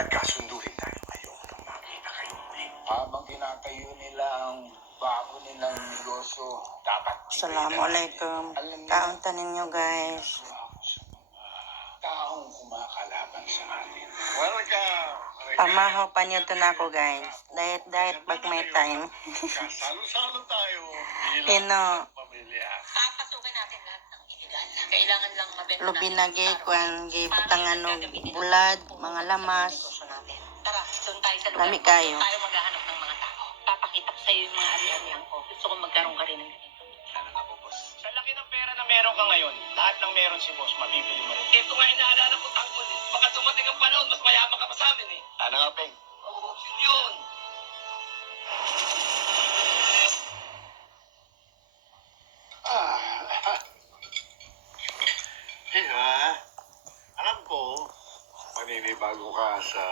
Nagkasundo rin tayo ngayon nung makita kayo muli. Habang tinatayo nila ang bago nilang negosyo, dapat Assalamualaikum. Kaunta ninyo guys. taong kumakalaban sa atin. Pamaho pa niyo to na ako guys. Diet pag may time. Kasalo-salo tayo Ino, pamilya. Papasukin natin lahat ng illegal. Kailangan lang mabenta lubinagi, kuan, gibutang ano, bulad, mga lamas. Tara, doon tayo sa lugar. Lami kayo. Tayo maghahanap ng mga tao. Papakita ko sa'yo yung mga ari-arian ko. Gusto kong magkaroon ka rin ng ganito. Sana nga po, boss. Sa laki ng pera na meron ka ngayon, lahat ng meron si boss, mabibili mo rin. Ito nga inaalala ko tangkol eh. Baka dumating ang panahon, mas mayaman ka pa sa amin eh. Sana nga, Peng. Oo, yun. Alam ko, maninibago ka sa